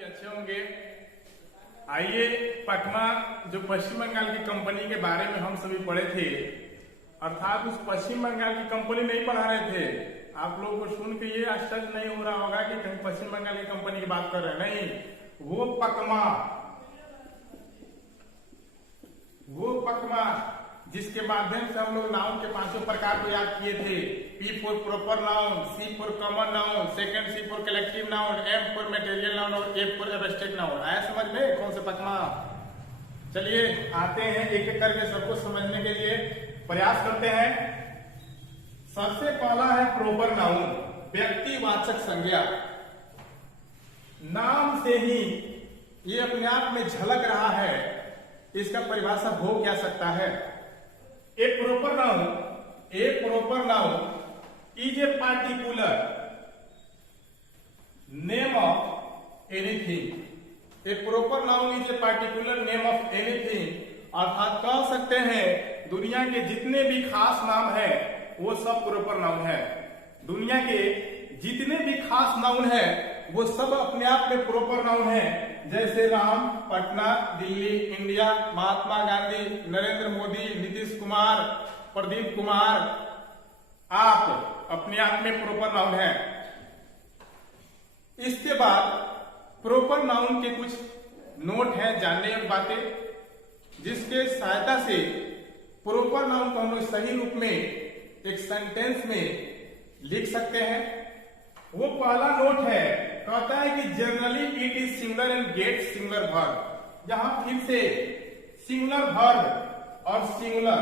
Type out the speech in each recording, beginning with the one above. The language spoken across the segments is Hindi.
सभी अच्छे होंगे। आइए, पटना जो पश्चिम बंगाल की कंपनी के बारे में हम सभी पढ़े थे, अर्थात उस पश्चिम बंगाल की कंपनी नहीं पढ़ा रहे थे। आप लोगों को सुन के ये आश्चर्य नहीं हो रहा होगा कि कहीं पश्चिम बंगाल की कंपनी की बात कर रहे हैं, नहीं, वो पकमा जिसके माध्यम से हम लोग नाउन के पांचों प्रकार को याद किए थे। P for proper noun, C for common noun, second C for collective noun, M for material noun और F फॉर एब्स्ट्रैक्ट नाउन। आया समझ में कौन से पकमा? चलिए आते हैं एक एक करके सबको समझने के लिए प्रयास करते हैं। सबसे पहला है प्रॉपर नाउन, व्यक्तिवाचक संज्ञा। नाम से ही ये अपने आप में झलक रहा है, इसका परिभाषा हो क्या सकता है? A proper noun is a particular name of anything. A proper noun is a particular name of anything, अर्थात कह सकते हैं दुनिया के जितने भी खास नाम है वो सब प्रॉपर नाउन है। दुनिया के जितने भी खास नाउन है वो सब अपने आप में प्रॉपर नाउन है। जैसे राम, पटना, दिल्ली, इंडिया, महात्मा गांधी, नरेंद्र मोदी, नीतीश कुमार, प्रदीप कुमार, आप अपने आप में प्रॉपर नाउन है। इसके बाद प्रॉपर नाउन के कुछ नोट हैं, जानने योग्य बातें, जिसके सहायता से प्रॉपर नाउन को हम लोग सही रूप में एक सेंटेंस में लिख सकते हैं। वो पहला नोट है, कहता है कि generally it is singular and get singular verb. यहां फिर से सिंगुलर वर्ब और सिंगुलर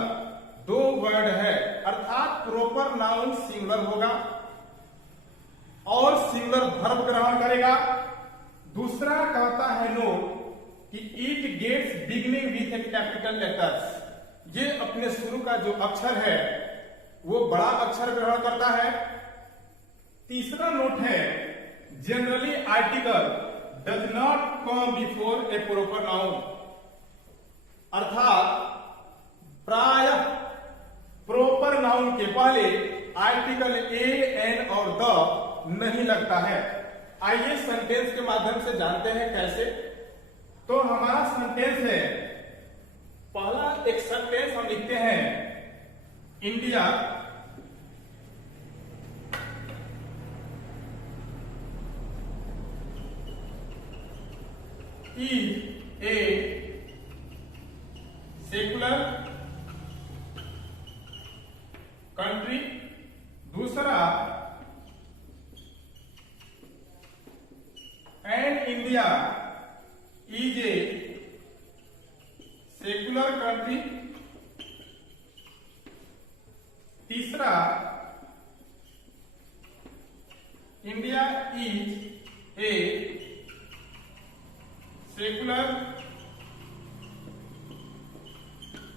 दो वर्ड है, अर्थात प्रॉपर नाउन सिंगुलर होगा और सिंगुलर वर्ब ग्रहण करेगा। दूसरा कहता है नोट कि it gets beginning with a capital letters. ये अपने शुरू का जो अक्षर है वो बड़ा अक्षर ग्रहण करता है। तीसरा नोट है, generally article does not come before A proper noun, अर्थात प्रायः प्रॉपर नाउन के पहले आर्टिकल ए, एन और द नहीं लगता है। आइए सेंटेंस के माध्यम से जानते हैं कैसे। तो हमारा सेंटेंस है, पहला एक सेंटेंस हम लिखते हैं, India is a secular country। दूसरा, and India is a secular country। तीसरा, India is a secular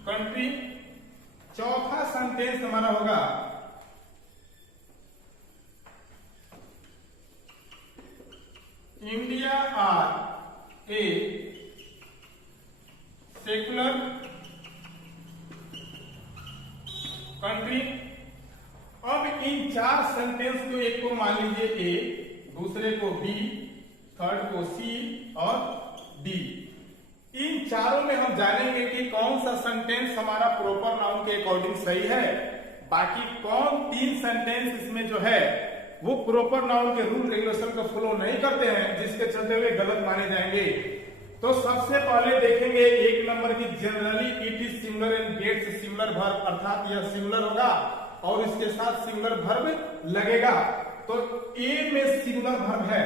country. चौथा सेंटेंस हमारा होगा, India are a secular country. अब इन चार सेंटेंस को, एक को मान लीजिए ए, दूसरे को बी, थर्ड को सी और डी। इन चारों में हम जानेंगे कि कौन सा सेंटेंस हमारा प्रॉपर नाउन के अकॉर्डिंग सही है, बाकी कौन तीन सेंटेंस इसमें जो है वो प्रॉपर नाउन के रूल रेगुलेशन को फॉलो नहीं करते हैं, जिसके चलते हुए गलत माने जाएंगे। तो सबसे पहले देखेंगे एक नंबर की, generally it is singular and gets singular verb, अर्थात यह सिंगुलर होगा और इसके साथ सिंगुलर वर्ब लगेगा। तो ए में सिंगुलर वर्ब है,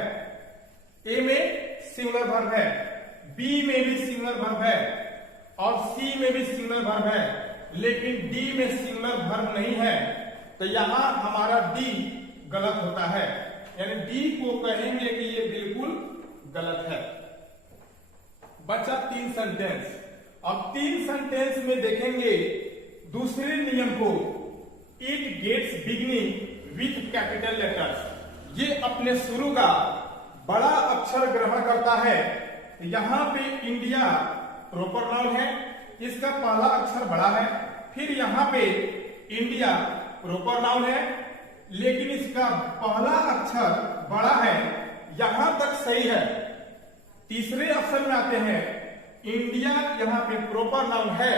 ए में सिंगुलर वर्ब है, बी में भी सिंगुलर वर्ब है और सी में भी सिंगुलर वर्ब है, लेकिन डी में सिंगुलर वर्ब नहीं है। तो यहां हमारा डी गलत होता है, यानी डी को कहेंगे कि ये बिल्कुल गलत है। बचा तीन सेंटेंस। अब तीन सेंटेंस में देखेंगे दूसरे नियम को, it gets beginning with capital letters. ये अपने शुरू का बड़ा अक्षर ग्रहण करता है। यहां पे इंडिया प्रॉपर नाउन है, इसका पहला अक्षर बड़ा है। फिर यहां पे इंडिया प्रॉपर नाउन है, लेकिन इसका पहला अक्षर बड़ा है। यहां तक सही है, तीसरे ऑप्शन में आते हैं, इंडिया यहां पे प्रॉपर नाउन है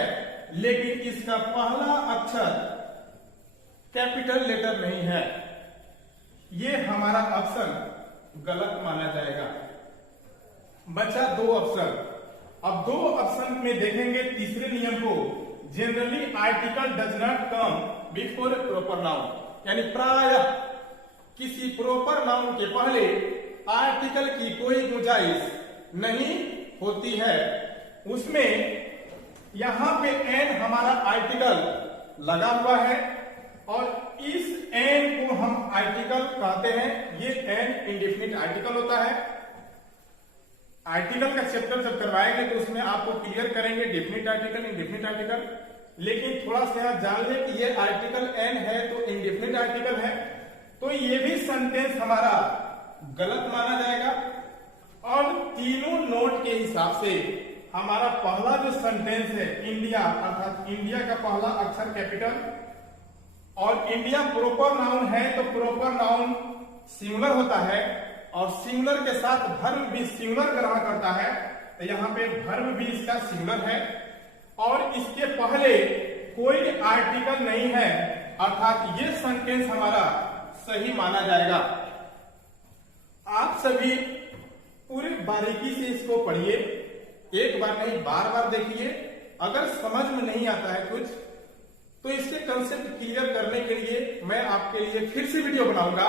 लेकिन इसका पहला अक्षर कैपिटल लेटर नहीं है, ये हमारा ऑप्शन गलत माना जाएगा। बचा दो ऑप्शन। अब दो ऑप्शन में देखेंगे तीसरे नियम को, generally article does not come before A proper noun, यानी प्रायः किसी प्रॉपर नाउन के पहले आर्टिकल की कोई गुंजाइश नहीं होती है। उसमें यहां पे एन हमारा आर्टिकल लगा हुआ है और इस एन को हम आर्टिकल कहते हैं। ये एन इंडेफिनिट आर्टिकल होता है। आर्टिकल का चैप्टर जब करवाएंगे तो उसमें आपको क्लियर करेंगे डेफिनिट आर्टिकल, इंडेफिनिट आर्टिकल। लेकिन थोड़ा सा यहां जान ले कि ये आर्टिकल एन है तो इंडेफिनिट आर्टिकल है, तो ये भी सेंटेंस हमारा गलत माना जाएगा। और तीनों नोट के हिसाब से हमारा पहला जो सेंटेंस है इंडिया, अर्थात इंडिया का पहला अक्षर कैपिटल, और इंडिया प्रॉपर नाउन है तो प्रॉपर नाउन सिंगुलर होता है और सिंगुलर के साथ वर्ब भी सिंगुलर ग्रहण करता है, तो यहाँ पे वर्ब भी इसका सिंगुलर है और इसके पहले कोई आर्टिकल नहीं है, अर्थात ये सेंटेंस हमारा सही माना जाएगा। आप सभी पूरी बारीकी से इसको पढ़िए, एक बार नहीं बार बार देखिए। अगर समझ में नहीं आता है कुछ तो इसके कंसेप्ट क्लियर करने के लिए मैं आपके लिए फिर से वीडियो बनाऊंगा।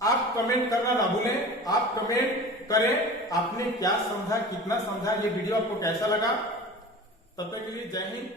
आप कमेंट करना ना भूलें, आप कमेंट करें आपने क्या समझा, कितना समझा, ये वीडियो आपको कैसा लगा। तब तक के लिए जय हिंद।